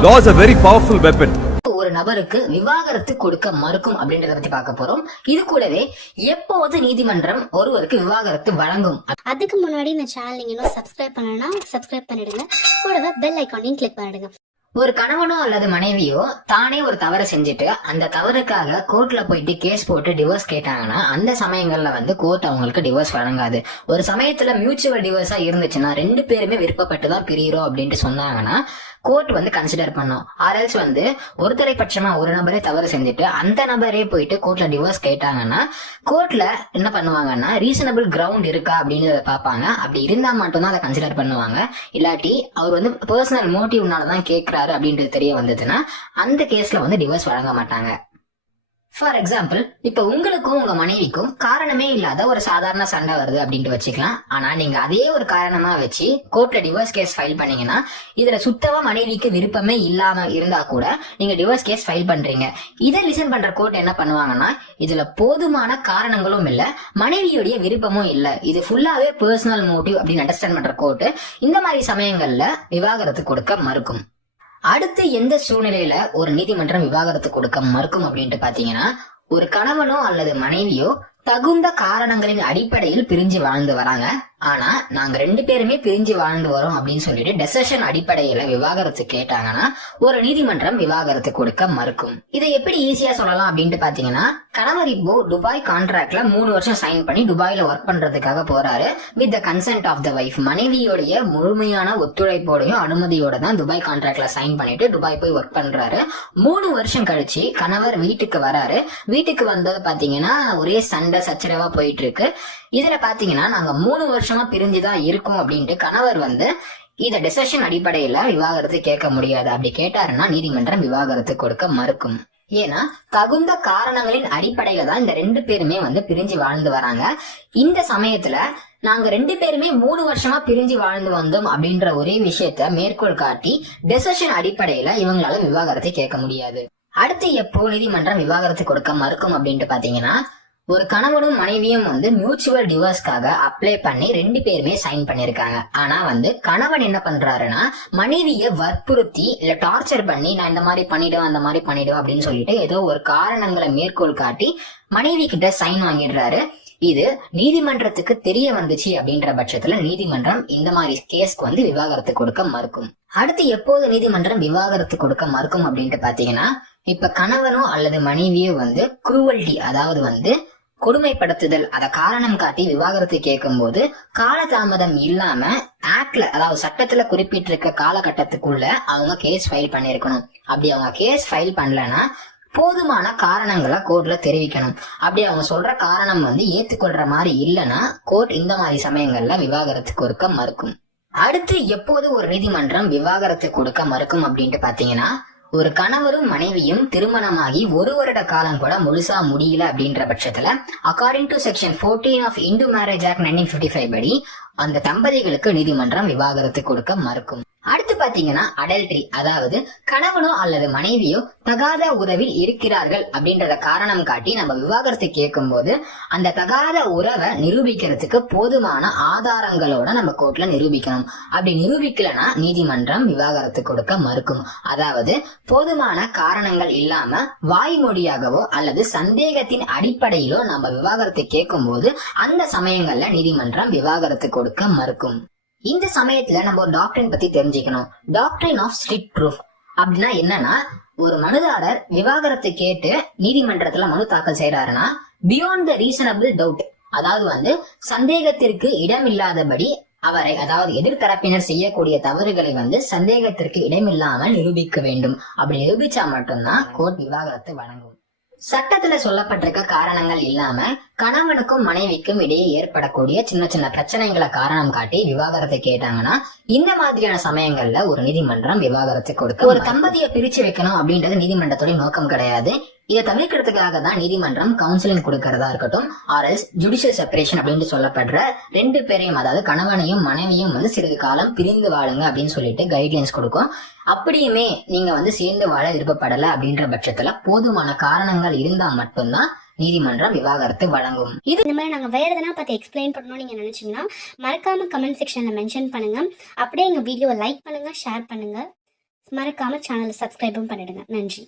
Is a very powerful weapon. ஒரு நபருக்கு விவாகரத்து கொடுக்க மறுக்கும் அப்படின்றத பத்தி பார்க்க போறோம். இது கூடவே எப்போது நீதிமன்றம் ஒருவருக்கு விவாகரத்து வழங்கும்? அதுக்கு முன்னாடி இந்த சேனல் நீங்க இன்னும் சப்ஸ்கிரைப் பண்ணலன்னா சப்ஸ்கிரைப் பண்ணிடுங்க. கூடவே பெல் ஐக்கானையும் கிளிக் பண்ணிடுங்க. ஒரு கணவனோ அல்லது மனைவியோ தானே ஒரு தவறை செஞ்சுட்டு அந்த தவறுக்காக கோர்ட்ல போயிட்டு கேஸ் போட்டு டிவோர்ஸ் கேட்டாங்கன்னா அந்த சமயங்கள்ல வந்து கோர்ட் அவங்களுக்கு டிவோர்ஸ் வழங்காது. ஒரு சமயத்துல மியூச்சுவல் டிவோர்ஸா இருந்துச்சுன்னா ரெண்டு பேருமே விருப்பப்பட்டு தான் பிரியிறோம் அப்படின்ட்டு சொன்னாங்கன்னா கோர்ட் வந்து கன்சிடர் பண்ணும். ஆர்எல்ஸ் வந்து ஒருதலை பட்சமா ஒரு நபரே தவறு செஞ்சுட்டு அந்த நபரே போயிட்டு கோர்ட்ல டிவோர்ஸ் கேட்டாங்கன்னா கோர்ட்ல என்ன பண்ணுவாங்கன்னா ரீசனபிள் கிரவுண்ட் இருக்கா அப்படின்னு பார்ப்பாங்க. அப்படி இருந்தா மட்டும்தான் அதை கன்சிடர் பண்ணுவாங்க. இல்லாட்டி அவர் வந்து பர்சனல் மோட்டிவ்னால தான் கேட்கிறாரு அப்படின்றது தெரிய வந்ததுன்னா அந்த கேஸ்ல வந்து டிவோர்ஸ் வழங்க மாட்டாங்க. ஃபார் எக்ஸாம்பிள் இப்ப உங்களுக்கும் உங்க மனைவிக்கும் காரணமே இல்லாத ஒரு சாதாரண சண்டை வருது அப்படின்ட்டு வச்சுக்கலாம். ஆனா நீங்க அதே ஒரு காரணமா வச்சு கோர்ட்ல டிவோர்ஸ் கேஸ் ஃபைல் பண்ணீங்கன்னா இதுல சுத்தமா மனைவிக்கு விருப்பமே இல்லாம இருந்தா கூட நீங்க டிவோர்ஸ் கேஸ் ஃபைல் பண்றீங்க. இதை லிசன் பண்ற கோர்ட் என்ன பண்ணுவாங்கன்னா இதுல போதுமான காரணங்களும் இல்ல மனைவியுடைய விருப்பமும் இல்ல. இது ஃபுல்லாவே பர்சனல் மோட்டிவ் அப்படின்னு அண்டர்ஸ்டாண்ட் பண்ற கோர்ட் இந்த மாதிரி சமயங்கள்ல விவாகரத்து கொடுக்க மறுக்கும். அடுத்து எந்த சூழ்நிலையில ஒரு நீதிமன்றம் விவாகரத்து கொடுக்க மறுக்கும் அப்படின்ட்டு பாத்தீங்கன்னா ஒரு கணவனோ அல்லது மனைவியோ தகுந்த காரணங்களின் அடிப்படையில் பிரிஞ்சு வாழ்ந்து வராங்க. ஆனா நாங்க ரெண்டு பேருமே பிரிஞ்சு வாழ்ந்து வரோம் அப்படின்னு சொல்லிட்டு டெசிஷன் அடிப்படையில விவாகரத்து கேட்டாங்கன்னா ஒரு நீதிமன்றம் விவாகரத்து கொடுக்க மறுக்கும். இதை எப்படி ஈஸியா சொல்லலாம் அப்படின்ட்டு பாத்தீங்கன்னா கணவர் இப்போ துபாய் கான்ட்ராக்ட்ல மூணு வருஷம் சைன் பண்ணி துபாயில ஒர்க் பண்றதுக்காக போறாரு. With the consent of the wife மனைவியோடைய முழுமையான ஒத்துழைப்போடையும் அனுமதியோட தான் துபாய் கான்ட்ராக்ட்ல சைன் பண்ணிட்டு துபாய் போய் ஒர்க் பண்றாரு. மூணு வருஷம் கழிச்சு கணவர் வீட்டுக்கு வராரு. வீட்டுக்கு வந்தது பாத்தீங்கன்னா ஒரே சண்டை சச்சரவா போயிட்டு இருக்கு. இதுல பாத்தீங்கன்னா நாங்க மூணு வருஷமா பிரிஞ்சுதான் இருக்கோம் அப்படின்ட்டு கணவர் வந்து இத டிசிஷன் அடிப்படையில விவாகரத்து கேட்க முடியாது. அப்படி கேட்டாருன்னா நீதிமன்றம் விவாகரத்து கொடுக்க மறுக்கும். ஏன்னா தகுந்த காரணங்களின் அடிப்படையில தான் இந்த ரெண்டு பேருமே வந்து பிரிஞ்சு வாழ்ந்து வராங்க. இந்த சமயத்துல நாங்க ரெண்டு பேருமே மூணு வருஷமா பிரிஞ்சு வாழ்ந்து வந்தோம் அப்படின்ற ஒரே விஷயத்த மேற்கோள் காட்டி டெசிஷன் அடிப்படையில இவங்களால விவாகரத்தை கேட்க முடியாது. அடுத்து எப்போ நீதிமன்றம் விவாகரத்து கொடுக்க மறுக்கும் அப்படின்ட்டு பாத்தீங்கன்னா ஒரு கணவனும் மனைவியும் வந்து மியூச்சுவல் டிவோர்ஸ்க்காக அப்ளை பண்ணி ரெண்டு பேருமே சைன் பண்ணிருக்காங்க ஆனா வந்து கணவன் என்ன பண்றாருன்னா மனைவிய வற்புறுத்தி இல்ல டார்ச்சர் பண்ணி நான் இந்த மாதிரி பண்ணிடுவேன் அந்த மாதிரி பண்ணிடுவேன் அப்படின்னு சொல்லிட்டு ஏதோ ஒரு காரணங்களை மேற்கோள் காட்டி மனைவி கிட்ட சைன் வாங்கிடுறாரு. இது நீதிமன்றத்துக்கு தெரிய வந்துச்சு அப்படின்ற பட்சத்துல நீதிமன்றம் இந்த மாதிரி கேஸ்க்கு வந்து விவாகரத்து கொடுக்க மறுக்கும். அடுத்து எப்போது நீதிமன்றம் விவாகரத்து கொடுக்க மறுக்கும் அப்படின்ட்டு பாத்தீங்கன்னா இப்ப கணவனோ அல்லது மனைவியோ வந்து குரூவல்டி அதாவது வந்து கொடுமைப்படுத்துதல். அத காரணம் காட்டி விவாகரத்து கேட்கும்போது காலதாமதம் இல்லாம ஆக்ட்ல அதாவது சட்டத்துல குறிப்பிட்டிருக்க காலகட்டத்துக்குள்ள அவங்க கேஸ் ஃபைல் பண்ணிருக்கணும். அப்படி அவங்க கேஸ் ஃபைல் பண்ணலன்னா போதுமான காரணங்களை கோர்ட்ல தெரிவிக்கணும். அப்படி அவங்க சொல்ற காரணம் வந்து ஏத்துக்கொள்ற மாதிரி இல்லைன்னா கோர்ட் இந்த மாதிரி சமயங்கள்ல விவாகரத்து கொடுக்க மறுக்கும். அடுத்து எப்போது ஒரு நீதிமன்றம் விவாகரத்து கொடுக்க மறுக்கும் அப்படின்ட்டு பாத்தீங்கன்னா ஒரு கணவரும் மனைவியும் திருமணமாகி ஒரு வருட காலம் கூட முழுசா முடியல அப்படின்ற பட்சத்துல according to section 14 of Hindu marriage act nineteen fifty five படி அந்த தம்பதிகளுக்கு நீதிமன்றம் விவாகரத்து கொடுக்க மறுக்கும். அடுத்து பாத்தீங்கன்னா அடல்ட்ரி அதாவது கணவனோ அல்லது மனைவியோ தகாத உறவில் இருக்கிறார்கள் அப்படின்றத காரணம் காட்டி நம்ம விவாகரத்து கேட்கும்போது அந்த தகாத உறவை நிரூபிக்கிறதுக்கு போதுமான ஆதாரங்களோட நம்ம கோர்ட்ல நிரூபிக்கணும். அப்படி நிரூபிக்கலனா நீதிமன்றம் விவாகரத்து கொடுக்க மறுக்கும். அதாவது போதுமான காரணங்கள் இல்லாம வாய்மொழியாகவோ அல்லது சந்தேகத்தின் அடிப்படையிலோ நம்ம விவாகரத்து கேட்கும்போது அந்த சமயங்கள்ல நீதிமன்றம் விவாகரத்து கொடுக்க மறுக்கும். இந்த சமயத்துல நம்ம ஒரு டாக்டரின் பத்தி தெரிஞ்சுக்கணும். டாக்டரின் ஆஃப் ஸ்ட்ரிக்ட் ப்ரூஃப் அப்படின்னா என்னன்னா ஒரு மனுதாரர் விவாகரத்தை கேட்டு நீதிமன்றத்துல மனு தாக்கல் செய்யறாருன்னா பியாண்ட் த ரீசனபிள் டவுட் அதாவது வந்து சந்தேகத்திற்கு இடமில்லாதபடி அவரை அதாவது எதிர்த்தரப்பினர் செய்யக்கூடிய தவறுகளை வந்து சந்தேகத்திற்கு இடமில்லாமல் நிரூபிக்க வேண்டும். அப்படி நிரூபிச்சா மட்டும்தான் கோர்ட் விவாகரத்து வழங்கும். சட்டத்துல சொல்லப்பட்டிருக்க காரணங்கள் இல்லாம கணவனுக்கும் மனைவிக்கும் இடையே ஏற்படக்கூடிய சின்ன சின்ன பிரச்சனைகளை காரணம் காட்டி விவாகரத்தை கேட்டாங்கன்னா இந்த மாதிரியான சமயங்கள்ல ஒரு நீதிமன்றம் விவாகரத்தை கொடுக்க ஒரு தம்பதியை பிரிச்சு வைக்கணும் அப்படின்றது நீதிமன்றத்துடைய நோக்கம் கிடையாது. இதை தவிர்க்கிறதுக்காக தான் நீதிமன்றம் கவுன்சிலிங் கொடுக்கறதா இருக்கட்டும் ஆர்எஸ் ஜுடிஷியல் செப்பரேஷன் அப்படின்னு சொல்லப்படுற ரெண்டு பேரையும் அதாவது கணவனையும் மனைவியும் வந்து சிறிது காலம் பிரிந்து வாழுங்க அப்படின்னு சொல்லிட்டு கைட்லைன்ஸ் கொடுக்கும். அப்படியுமே நீங்க வந்து சேர்ந்து வாழ விருப்பப்படல அப்படின்ற பட்சத்துல போதுமான காரணங்கள் இருந்தா மட்டும்தான் நீதிமன்றம் விவாகரத்து வழங்கும். இது இந்த மாதிரி நாங்கள் வேறு எதனா பார்த்து எக்ஸ்பிளைன் பண்ணணும் நீங்கள் நினைச்சீங்கன்னா மறக்காமல் கமெண்ட் செக்ஷனில் மென்ஷன் பண்ணுங்கள் அப்படியே எங்கள் வீடியோவை லைக் பண்ணுங்கள் ஷேர் பண்ணுங்கள் மறக்காம சேனலை சப்ஸ்கிரைபும் பண்ணிடுங்க. நன்றி.